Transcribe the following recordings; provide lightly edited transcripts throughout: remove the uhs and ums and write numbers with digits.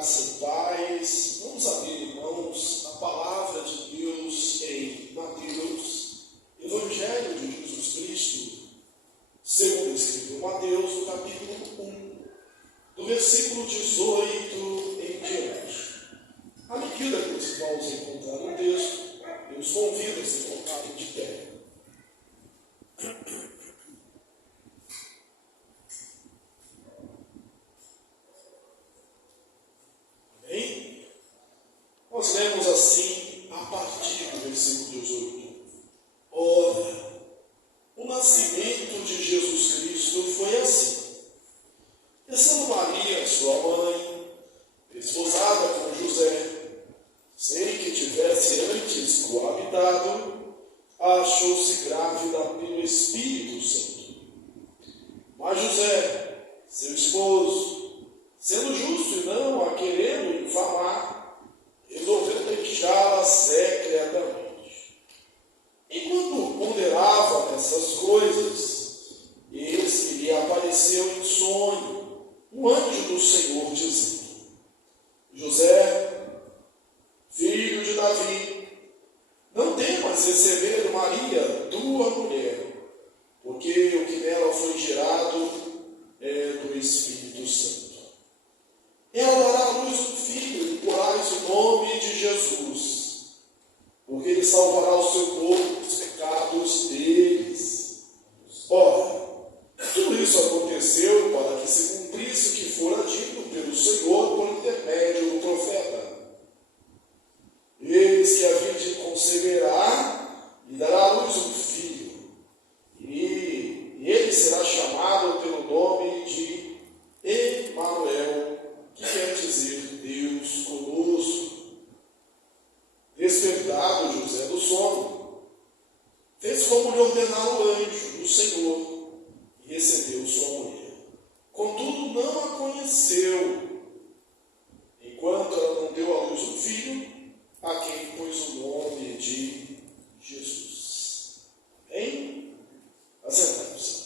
Graça e paz. Vamos abrir, irmãos, a palavra de Deus em Mateus, Evangelho de Jesus Cristo, segundo escreveu Mateus, no capítulo 1, do versículo 18 em diante. À medida que os irmãos encontraram o texto, eu os convido a se colocarem de pé. Amém? Nós lemos assim, a partir do versículo 18. Ora, o nascimento de Jesus Cristo foi assim. Estando Maria, sua mãe, esposada com José, sem que tivesse antes coabitado, achou-se grávida pelo Espírito Santo. Mas José, seu esposo, sendo justo e não a querendo infamar, resolveu deixá-la secretamente. Enquanto ponderava nessas coisas, eis que lhe apareceu em sonho um anjo do Senhor, dizendo: José, filho de Davi, não temas receber Maria, tua mulher, porque o que nela foi gerado é do Espírito Santo. Ela dará à luz um filho, e porás o nome de Jesus, porque ele salvará o seu povo dos pecados deles. Ora, tudo isso aconteceu para que se cumprisse o que fora dito pelo Senhor por intermédio do profeta. Eis que a virgem conceberá e dará à luz um filho, e ele será chamado pelo nome de Emanuel, que quer dizer Deus conosco. Despertado José do sono, fez como lhe ordenara o anjo do Senhor, e recebeu sua mulher. Contudo, não a conheceu, enquanto ela não deu à luz um filho, a quem pôs o nome de Jesus. Amém? Assentamos.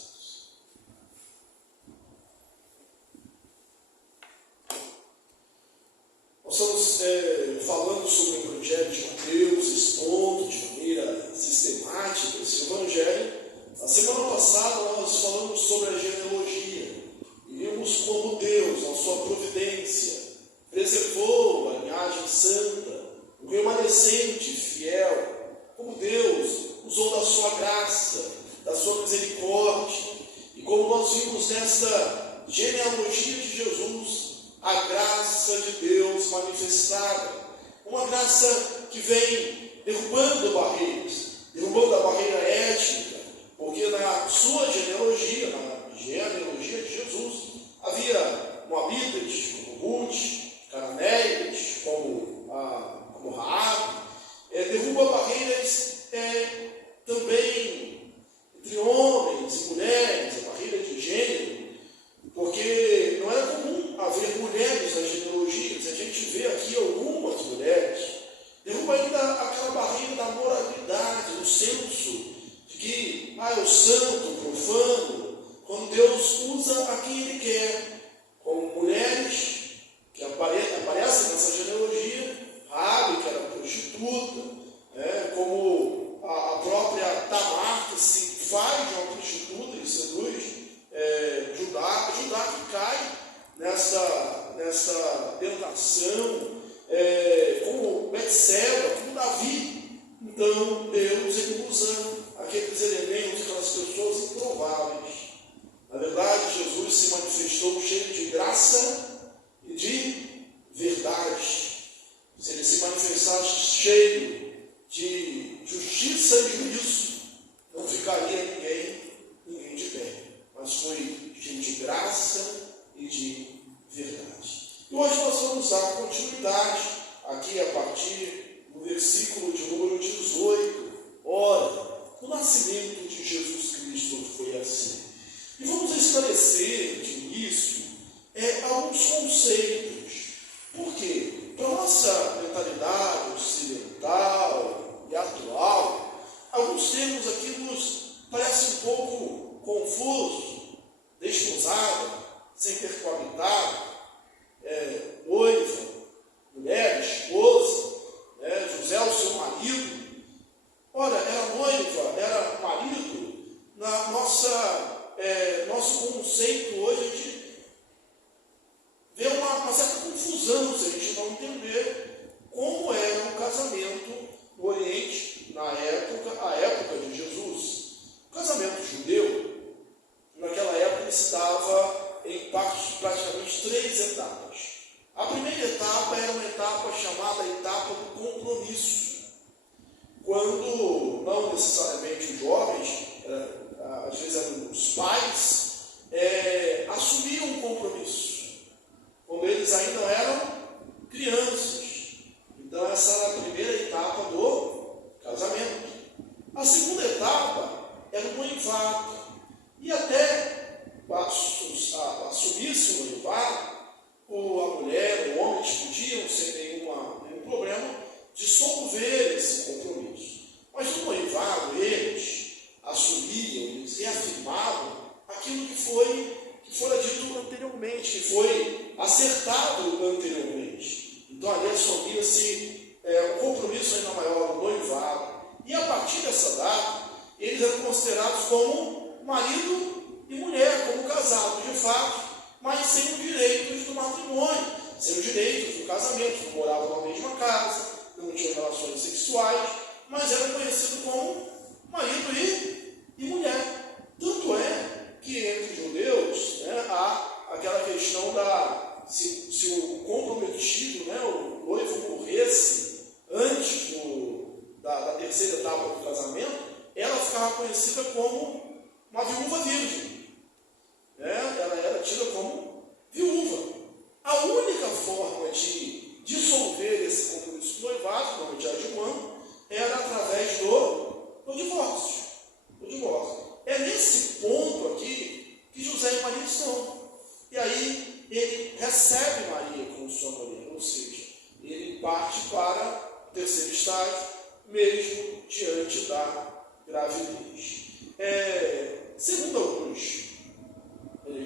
Nós estamos falando sobre o Evangelho de Mateus, expondo de maneira sistemática esse Evangelho. Na semana passada nós falamos sobre a genealogia e vimos como Deus, na sua providência, preservou a linhagem santa, o remanescente fiel, como Deus usou da sua graça, da sua misericórdia, e como nós vimos nesta genealogia de Jesus, a graça de Deus manifestada, uma graça que vem derrubando a barreira étnica, porque na sua genealogia, na genealogia de Jesus, havia moabitas, como Ruth, cananéitas, como Raabe, derruba barreiras também entre homens e mulheres, a barreira de gênero, porque não era comum haver mulheres nas genealogias, a gente vê aqui algumas mulheres. Derruba ainda aquela barreira da moralidade, do senso de que é o santo, o profano, quando Deus usa a quem Ele quer, como mulheres que aparecem nessa genealogia, Raabe, que era prostituta, como a própria Tamar, que se faz de uma prostituta e seduz Judá que cai nessa tentação, como Betseba, como Davi. Então Deus ele usa aqueles elementos, aquelas pessoas improváveis. Na verdade, Jesus se manifestou cheio de graça e de verdade. Se ele se manifestasse cheio de justiça e juízo, não ficaria ninguém de pé. Mas foi cheio de graça e de verdade. E hoje nós vamos dar continuidade aqui a partir do versículo de número 18. Ora, o nascimento de Jesus Cristo foi assim. E vamos esclarecer de início alguns conceitos. Por quê? Para a nossa mentalidade ocidental e atual, alguns termos aqui nos parecem um pouco confusos. Desposada, sem ter coabitado, noiva, praticamente 3 etapas. A primeira etapa era uma etapa chamada etapa do compromisso, quando não necessariamente os jovens, às vezes eram os pais, assumiam um compromisso, quando eles ainda eram crianças. Então essa era a primeira etapa do casamento. A segunda etapa era o noivado, e até assumir-se o noivado, a mulher, o homem, eles podiam, sem nenhum problema, dissolver esse compromisso. Mas no noivado, eles assumiam, eles reafirmavam aquilo que fora dito anteriormente, que foi acertado anteriormente. Então ali assumia-se um compromisso ainda maior, no noivado. E a partir dessa data, eles eram considerados como marido e mulher, como casados de fato, mas sem os direitos do matrimônio, sem os direitos do casamento, não moravam na mesma casa, não tinham relações sexuais, mas eram conhecidos como marido e mulher. Tanto é que entre os judeus, há aquela questão se o comprometido, o noivo morresse antes da terceira etapa do casamento, ela ficava conhecida como uma viúva virgem. Ela era tida como viúva. A única forma de dissolver esse compromisso do noivado, normalmente era de um ano, era através do divórcio. É nesse ponto aqui que José e Maria estão. E aí ele recebe Maria como sua mulher, ou seja, ele parte para o terceiro estágio, mesmo diante da gravidez. Segundo alguns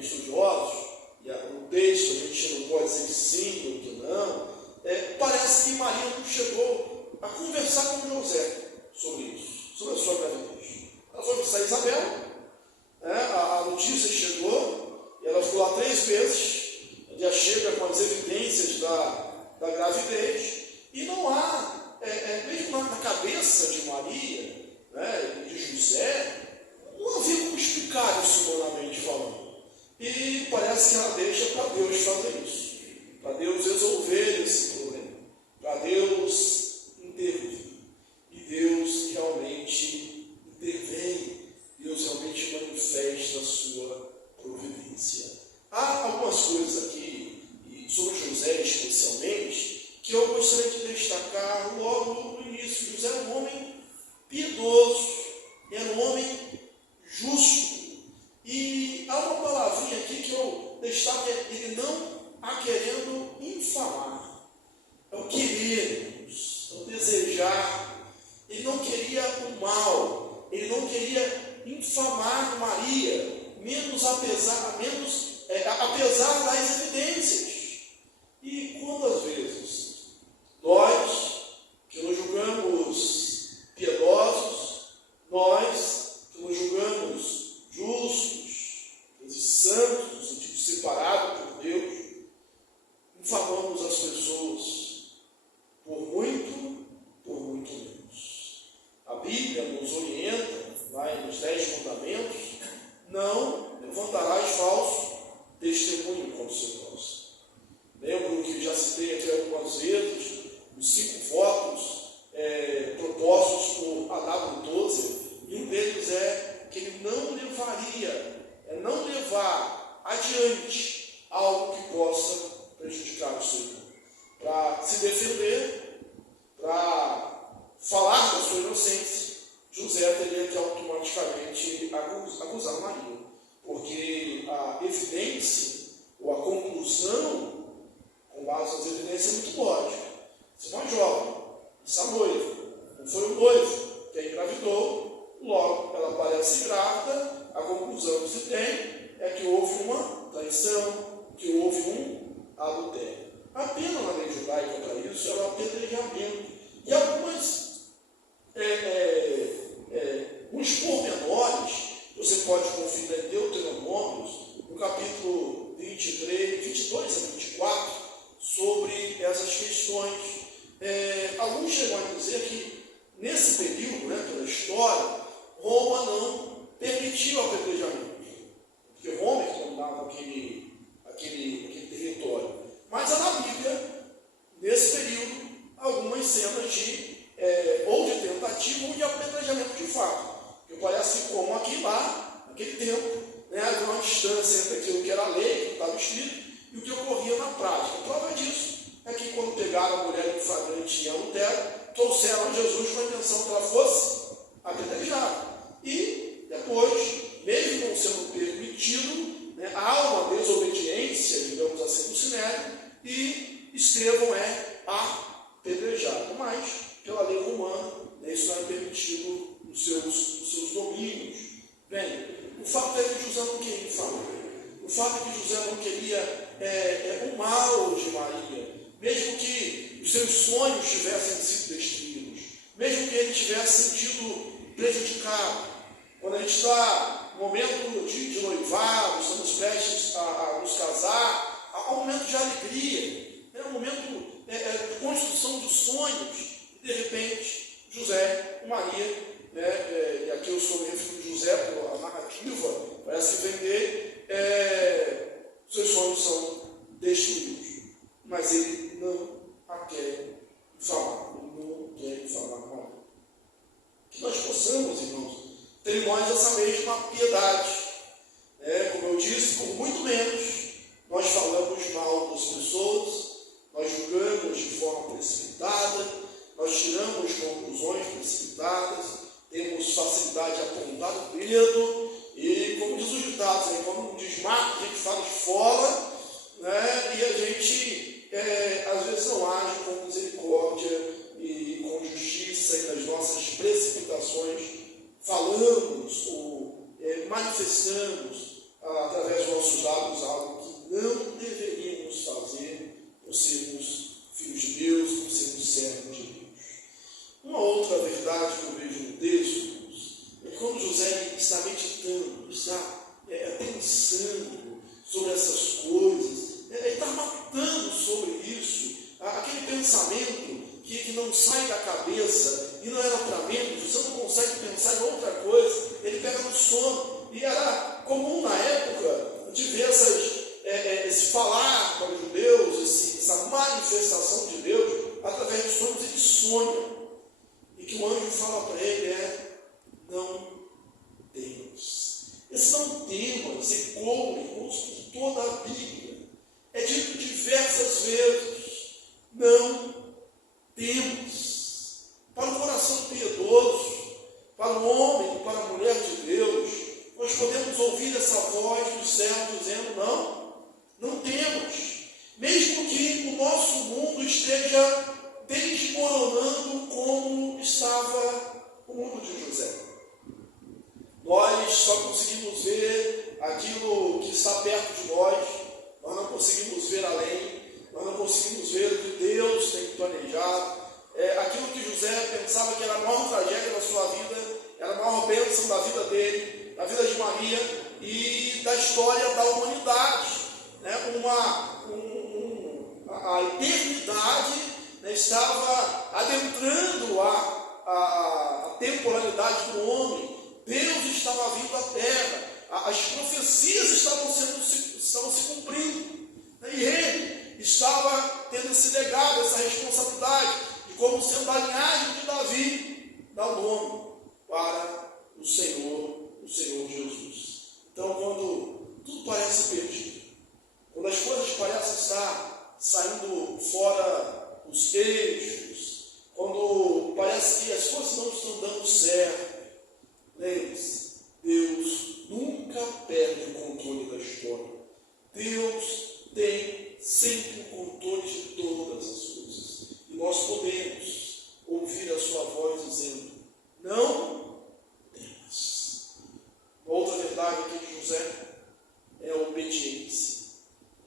estudiosos, e o texto a gente não pode dizer que sim ou que não, parece que Maria não chegou a conversar com José sobre isso, sobre a sua gravidez. Ela foi visitar Isabel, a notícia chegou, e ela ficou lá 3 meses, já chega com as evidências da gravidez, e não há, mesmo na cabeça de Maria, e de José, não havia como explicar isso humanamente falando. E parece que ela deixa para Deus fazer isso, para Deus resolver esse problema, para Deus intervir. E Deus realmente intervém, Deus realmente manifesta a sua providência. Há algumas coisas aqui, e sobre José especialmente, que eu gostaria de destacar logo no início. José era um homem piedoso, era um homem justo. E há uma palavrinha aqui que eu destaco, ele não a querendo infamar. É o querermos, é o desejar. Ele não queria o mal, ele não queria infamar Maria, apesar das evidências. E quantas vezes nós, que nos julgamos piedosos, nós que nos julgamos justos, santos, no sentido separado por Deus, infamamos as pessoas por muito menos. A Bíblia nos orienta, vai nos 10 mandamentos, não levantarás falso testemunho contra o seu próximo. Lembro que já citei aqui algumas vezes os 5 votos propostos por Adão Tozer, e um deles é que ele não levar adiante algo que possa prejudicar o seu irmão. Para se defender, para falar da sua inocência, José teria que automaticamente acusar Maria, porque a evidência ou a conclusão com base nas evidências é muito lógica. Você não é jovem, está noiva, não foi o noivo que a engravidou, logo ela aparece grávida, a conclusão que se tem é que houve uma traição, que houve um adultério. A pena na lei judaica para isso é o apedrejamento. E uns pormenores, você pode conferir em Deuteronômios, no capítulo 22 a 24, sobre essas questões. Alguns chegam a dizer que, nesse período, pela história, Roma não permitiu o apedrejamento. Porque Roma, que dominava tinha adultério, trouxeram Jesus com a intenção que ela fosse apedrejada. E depois, mesmo não sendo permitido, né, há uma desobediência, digamos assim, do Sinédrio, e Estevão é apedrejado. Mas, pela lei romana, né, isso não é permitido nos seus domínios. Bem, o fato é que José não queria falar. O fato é que José não queria o mal de Maria, mesmo que os seus sonhos tivessem sido destruídos, mesmo que ele tivesse sentido prejudicado. Quando a gente está no momento de noivado, estamos prestes a nos casar, há um momento de alegria, um momento de construção de sonhos, e de repente José e Maria, e aqui eu estou me referindo a José pela narrativa, parece que vem dele, seus sonhos são destruídos, mas ele não a quer falar, ele não quer falar com ela. Que nós possamos, irmãos, ter em nós essa mesma piedade. Como eu disse, por muito menos nós falamos mal das pessoas, nós julgamos de forma precipitada, nós tiramos conclusões precipitadas, temos facilidade de apontar o dedo, e como diz os ditados, quando desmarca, a gente fala de fora, né? E a gente às vezes não age com misericórdia e com justiça, e nas nossas precipitações falamos ou manifestamos através dos nossos lábios algo que não deveríamos fazer por sermos filhos de Deus, por sermos servos de Deus. Uma outra verdade que eu vejo no texto é que quando José está meditando, está pensando sobre essas coisas, ele está matando sobre isso, aquele pensamento que não sai da cabeça e não era para menos, você não consegue pensar em outra coisa, ele pega no sono. E era comum na época de ver esse falar para os judeus, essa manifestação de Deus através dos sonhos. Ele sonha, e que o anjo fala para ele não temas. Esse não temas ecoa, irmãos, por toda a Bíblia. É dito diversas vezes, não temas. Para o coração piedoso, para o homem, para a mulher de Deus, nós podemos ouvir essa voz do céu dizendo não temos. Mesmo que o nosso mundo esteja desmoronando como estava o mundo de José. Nós só conseguimos ver aquilo que está perto de nós não conseguimos ver além, nós não conseguimos ver o que Deus tem planejado. Aquilo que José pensava que era a maior tragédia da sua vida, era a maior bênção da vida dele, da vida de Maria e da história da humanidade. A eternidade estava adentrando a temporalidade do homem. Deus estava vindo à terra, as profecias estavam se cumprindo, e ele estava tendo esse legado, essa responsabilidade, de como sendo a linhagem de Davi, dar o nome para o Senhor Jesus. Então, quando tudo parece perdido, quando as coisas parecem estar saindo fora os eixos, quando parece que as coisas não estão dando certo, lembre-se, Deus nunca perde o controle da história. Deus tem sempre o controle de todas as coisas. E nós podemos ouvir a sua voz dizendo, não temas. Outra verdade aqui de José é a obediência.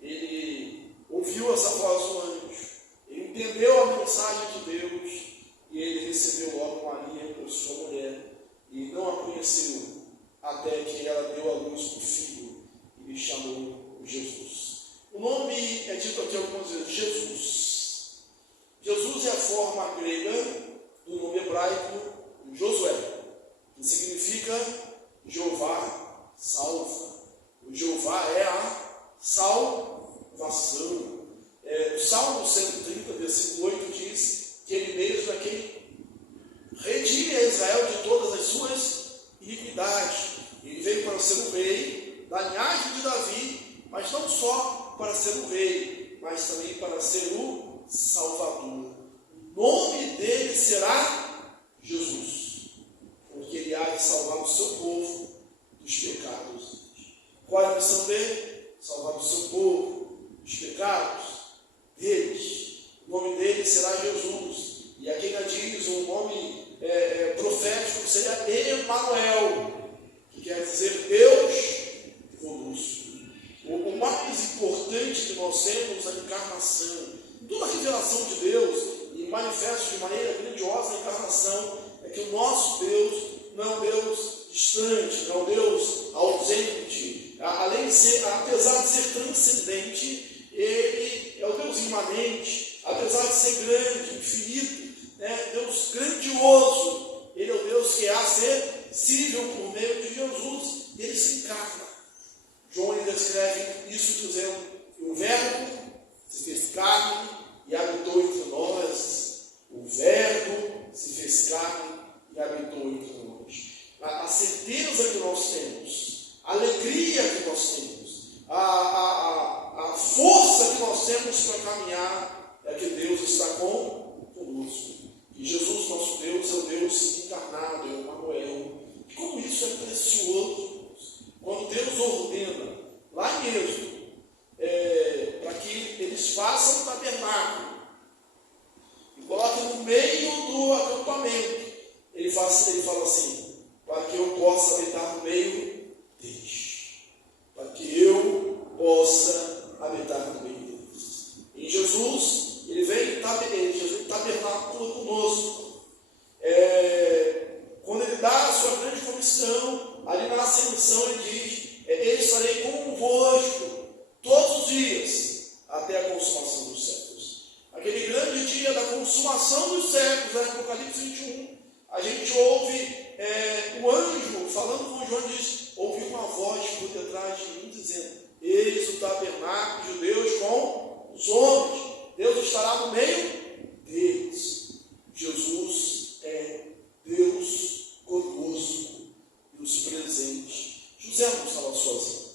Ele ouviu essa voz do anjo, ele entendeu a mensagem de Deus e ele recebeu logo Maria por sua mulher. E não a conheceu até que ela deu à luz o filho e lhe chamou Jesus. O nome é dito aqui algumas vezes, Jesus. Jesus é a forma grega do nome hebraico Josué, que significa Jeová salva. O Jeová é a salvação. O Salmo 130, versículo 8 diz que ele mesmo é quem redime a Israel de todas as suas iniquidades. Ele veio para ser o rei da linhagem de Davi, mas não só para ser o rei, mas também para ser o Salvador. nome dele será Jesus, porque ele há de salvar o seu povo dos pecados. Qual é a missão dele? Salvar o seu povo dos pecados deles. O nome dele será Jesus. E aqui ainda diz um nome profético que seria Emanuel, que quer dizer Deus conosco. O mais importante que nós temos é a encarnação. Toda a revelação de Deus, e manifesta de maneira grandiosa a encarnação, é que o nosso Deus não é um Deus distante, não é um Deus ausente. Além de ser, apesar de ser transcendente, ele é o Deus imanente. Apesar de ser grande, infinito, Deus grandioso, ele é o Deus que é acessível por meio de Jesus, e ele se encarna. João descreve isso dizendo que o Verbo se fez carne e habitou entre nós. O Verbo se fez carne e habitou entre nós. A certeza que nós temos, a alegria que nós temos, a força que nós temos para caminhar é que Deus está conosco. E Jesus, nosso Deus, é o Deus encarnado, é o Emanuel. E como isso é precioso, quando Deus ordena, lá mesmo, para que eles façam o tabernáculo e coloquem no meio do acampamento, ele fala assim, para que eu possa habitar no meio deles. Para que eu possa habitar no meio deles. Em Jesus, ele vem tabernáculo conosco. Quando ele dá a sua grande comissão, ali na ascensão ele diz, eu estarei convosco todos os dias, até a consumação dos séculos. Aquele grande dia da consumação dos séculos, Apocalipse 21, a gente ouve o anjo falando com João, diz, ouvi uma voz por detrás de mim dizendo, eis o tabernáculo de Deus com os homens. Deus estará no meio deles. Jesus é Deus conosco e os presentes. José não estava sozinho,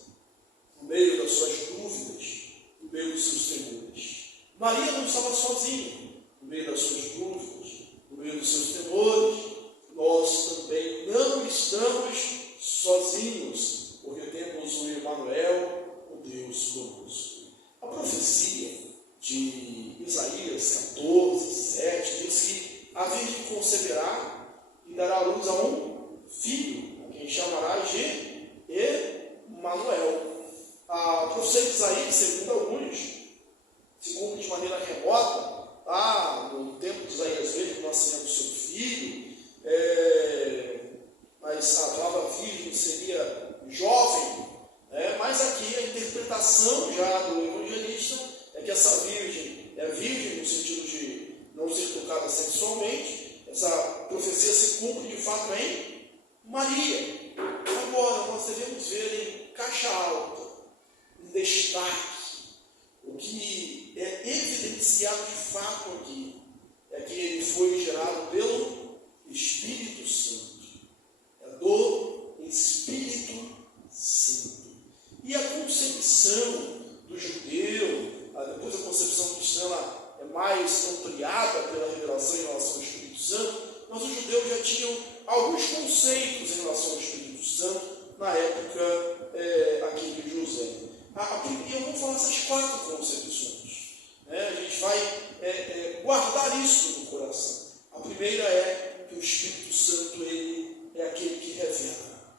no meio das suas dúvidas, no meio dos seus temores. Maria não estava sozinha, no meio das suas dúvidas, no meio dos seus temores. Nós também não estamos sozinhos, porque temos o Emanuel, o Deus conosco. A profecia de Isaías 14, 7, diz que a Virgem conceberá e dará à luz a um filho, a quem chamará de Emanuel. A profecia de Isaías, segundo alguns, se cumpre de maneira remota, no tempo de Isaías veio o nascimento do seu filho, mas a palavra virgem seria jovem, mas aqui a interpretação já do evangelista é que essa virgem é virgem no sentido de não ser tocada sexualmente. Essa profecia se cumpre de fato em Maria. Agora nós devemos ver em caixa alta, em destaque, o que é evidenciado de fato aqui é que ele foi gerado pelo Espírito Santo. É do Espírito Santo. E a concepção do judeu, depois a concepção cristã é mais ampliada pela revelação em relação ao Espírito Santo, mas os judeus já tinham alguns conceitos em relação ao Espírito Santo na época aqui de José. E eu vou falar essas 4 concepções. A gente vai guardar isso no coração. A primeira é que o Espírito Santo ele é aquele que revela.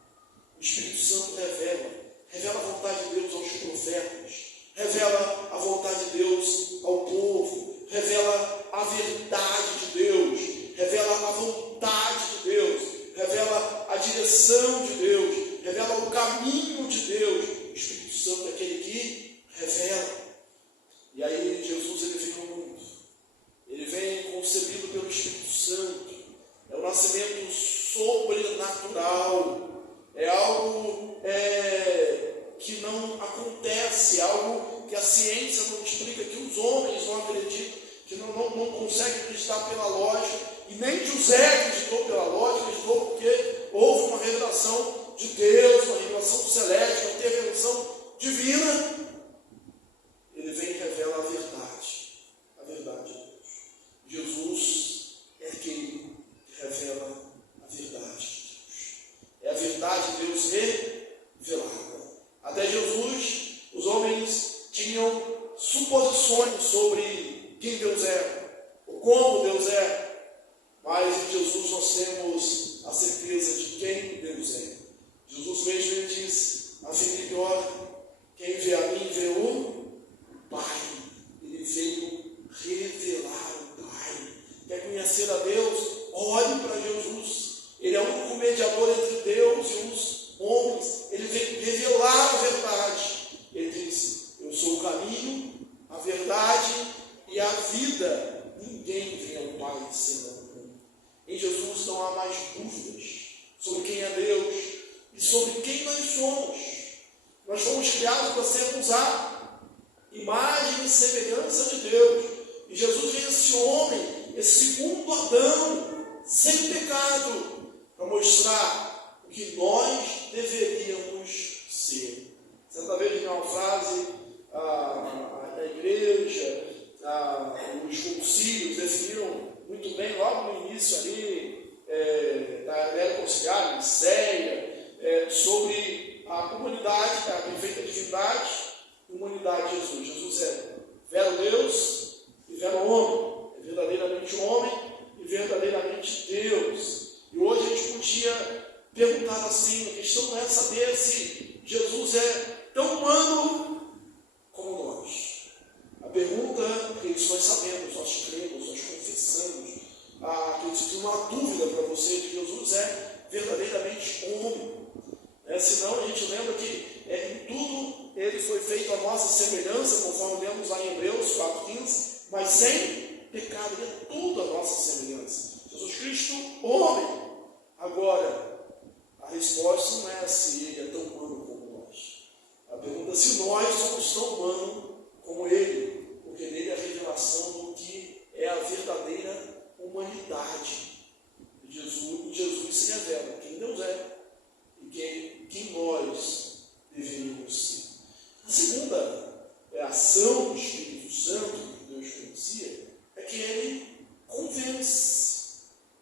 O Espírito Santo revela a vontade de Deus aos profetas, revela a vontade de Deus ao povo, revela a verdade de Deus, revela a vontade de Deus, revela a direção de Deus, revela o caminho de Deus. O Espírito Santo é aquele que revela. E aí Jesus ele vem ao mundo, ele vem concebido pelo Espírito Santo, é o nascimento sobrenatural, é algo que não acontece, algo que a ciência não explica, que os homens não acreditam, que não conseguem acreditar pela lógica, e nem José acreditou pela lógica, acreditou porque houve uma revelação de Deus, uma revelação celeste, uma intervenção divina. Ele vem e revela a verdade de Deus. Jesus suposições sobre quem Deus é, ou como Deus é, mas em Jesus nós temos a certeza de quem Deus é. Jesus mesmo ele diz a Filipe: olha, quem vê a mim vê o Pai. Ele veio revelar o Pai. Quer conhecer a Deus? Olhe para Jesus. Ele é o único mediador entre Deus e os homens. Ele veio revelar a verdade. Ele diz: eu sou o caminho, a verdade e a vida. Ninguém vem ao Pai senão por mim. Em Jesus não há mais dúvidas sobre quem é Deus e sobre quem nós somos. Nós fomos criados para sermos a imagem e semelhança de Deus. E Jesus é esse homem, esse segundo Adão, sem pecado, para mostrar o que nós deveríamos ser. Certa vez, em uma frase, a igreja, os concílios definiram muito bem, logo no início ali, da era conciliar, Nicéia, sobre a humanidade, a perfeita divindade e humanidade de Jesus. Jesus é vero Deus e vero homem, é verdadeiramente homem e verdadeiramente Deus. E hoje a gente podia perguntar assim: a questão não é saber se Jesus é tão humano como nós. A pergunta que nós sabemos, nós cremos, nós confessamos, acredito que uma dúvida para você de Jesus é verdadeiramente homem. Senão a gente lembra que em tudo ele foi feito a nossa semelhança, conforme lemos lá em Hebreus 4,15, mas sem pecado. Ele é tudo a nossa semelhança. Jesus Cristo, homem. Agora, a resposta não é se ele é tão humano como nós. A pergunta é se nós somos tão humanos como ele, porque nele é a revelação do que é a verdadeira humanidade. Jesus se revela quem Deus é e quem nós deveríamos ser. A segunda ação do Espírito Santo que Deus conhecia é que ele convence.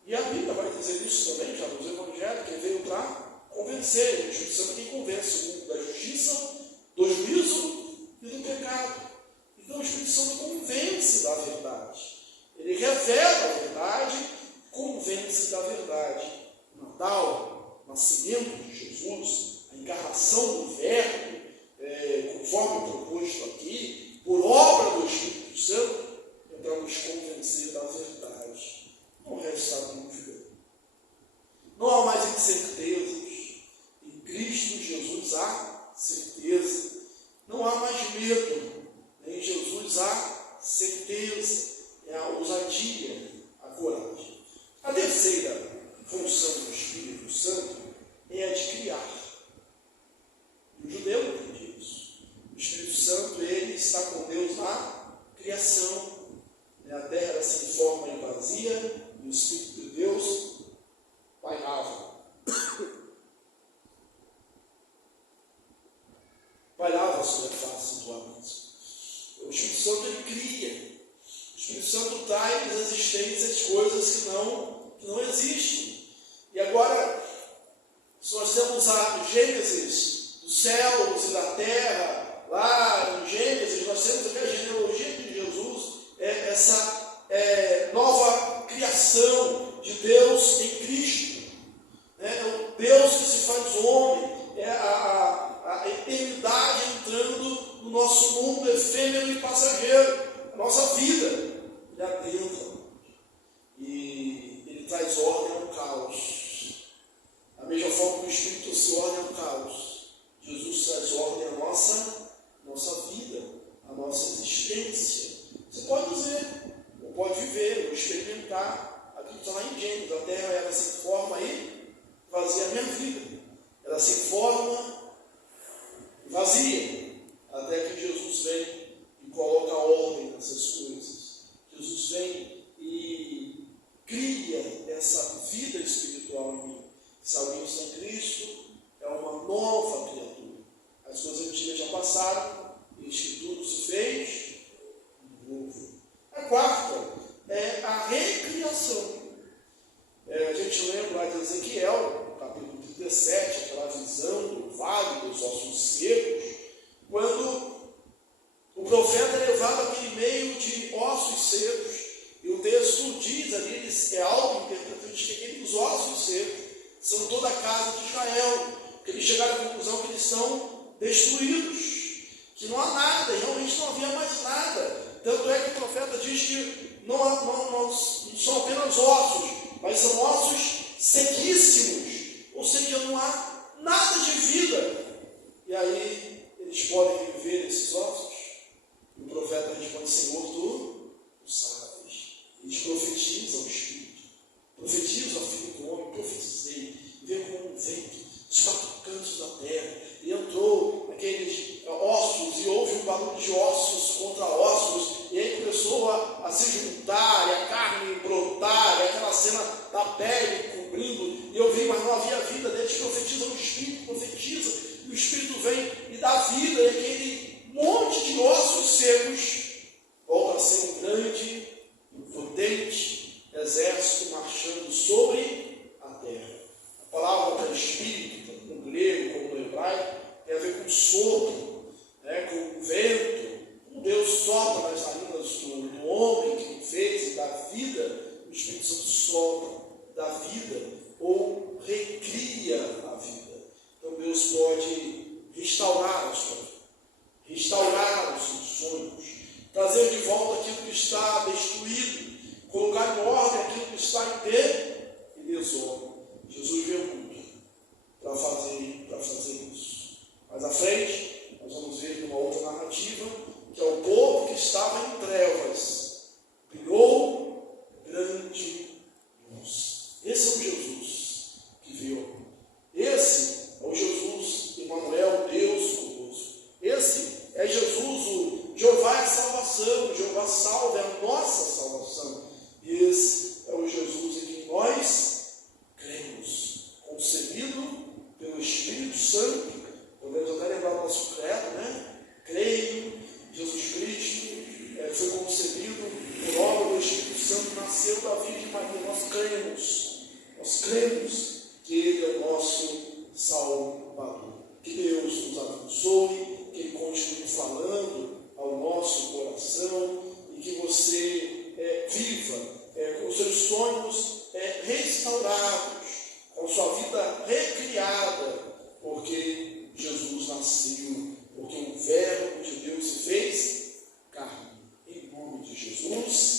E a Bíblia vai dizer isso também, já nos Evangelhos, que ele veio para convencer. O Espírito Santo é quem convence o mundo da justiça, do juízo e do pecado. Então o Espírito Santo convence da verdade. Ele revela a verdade, convence da verdade. O Natal, o nascimento de Jesus, a encarnação do Verbo, conforme proposto aqui, por obra do Espírito Santo, é para nos convencer da verdade. Não resta dúvida. Não há mais incertezas. Em Cristo Jesus há certeza. Não há mais medo. Em Jesus há certeza. É a ousadia, a coragem. A terceira função do Espírito Santo é a de criar. O judeu entende isso. O Espírito Santo, ele está com Deus na criação. A terra era sem forma e vazia, e o Espírito de Deus pairava. Pairava sobre a face do abismo. O Espírito Santo, ele cria. O Espírito Santo traz à existência as coisas que não existem. E agora, se nós temos a Gênesis dos céus e da terra, lá em Gênesis, nós temos aqui a genealogia de Jesus, essa nova criação de Deus em Cristo. É o Deus que se faz homem, é a eternidade entrando no nosso mundo efêmero e passageiro, a nossa vida. Ele adentra e ele traz ordem ao caos. Da mesma forma que o Espírito trouxe ordem ao caos, Jesus traz ordem à nossa vida, à nossa existência. Você pode dizer, ou pode viver, ou experimentar aquilo que está lá em Gênesis. A terra era sem forma e vazia. A minha vida era sem forma e vazia, até que Jesus vem e coloca ordem nessas coisas. Jesus vem e cria essa vida espiritual em mim. Se alguém está em Cristo, é uma nova criatura. As coisas antigas já passaram, e que tudo se fez novo. A quarta é a recriação. A gente lembra lá de Ezequiel, capítulo 37, aquela visão do vale dos ossos secos, quando o profeta ele levado àquele meio de ossos secos. E o texto diz ali, é algo interpretante, que aqueles ossos secos são toda a casa de Israel. Porque eles chegaram à conclusão que eles são destruídos, que não há nada, e realmente não havia mais nada. Tanto é que o profeta diz que não são apenas ossos, mas são ossos sequíssimos, ou seja, não há nada de vida. E aí, eles podem viver esses ossos? E o profeta responde: Senhor, tu sabes. Eles profetizam o Espírito, profetizam a filha do homem, profetizei, veio como um vento, dos quatro cantos da terra, e entrou naqueles ossos, e houve um barulho de ossos contra ossos, e aí começou a se juntar, e a carne brotar, e aquela cena da pele cobrindo, e eu vi, mas não havia vida. Eles profetizam o Espírito, profetiza, e o Espírito vem e dá vida, e aquele monte de ossos secos volta a ser um grande, potente exército marchando sobre a terra. A palavra para espírito, tanto no grego como no hebraico, tem a ver com sopro, com vento. Como Deus sopra nas narinas do homem que ele fez e dá vida, o Espírito Santo sopra, dá vida ou recria a vida. Então Deus pode restaurar a sua vida, restaurar os seus sonhos, trazer de volta aquilo que está destruído, colocar em ordem aquilo que está em desordem. Jesus veio ao mundo para fazer isso. Mais à frente, nós vamos ver numa outra narrativa, que é o povo que estava em trevas, brilhou grande luz. Esse é o Jesus que veio ao mundo. Esse é o Jesus, Emmanuel, Deus conosco. Esse é Jesus, o Jeová é a salvação, o Jeová salva, é a nossa salvação. E esse é o Jesus em quem nós cremos, concebido pelo Espírito Santo. Podemos até lembrar o nosso credo, né? Creio em Jesus Cristo, foi concebido por obra do Espírito Santo, nasceu da Virgem Maria. Nós cremos que Ele é o nosso Salvador. Que Deus nos abençoe, que Ele continue falando ao nosso coração e que você viva com os seus sonhos restaurados, com sua vida recriada, porque Jesus nasceu, porque o Verbo de Deus se fez carne. Em nome de Jesus.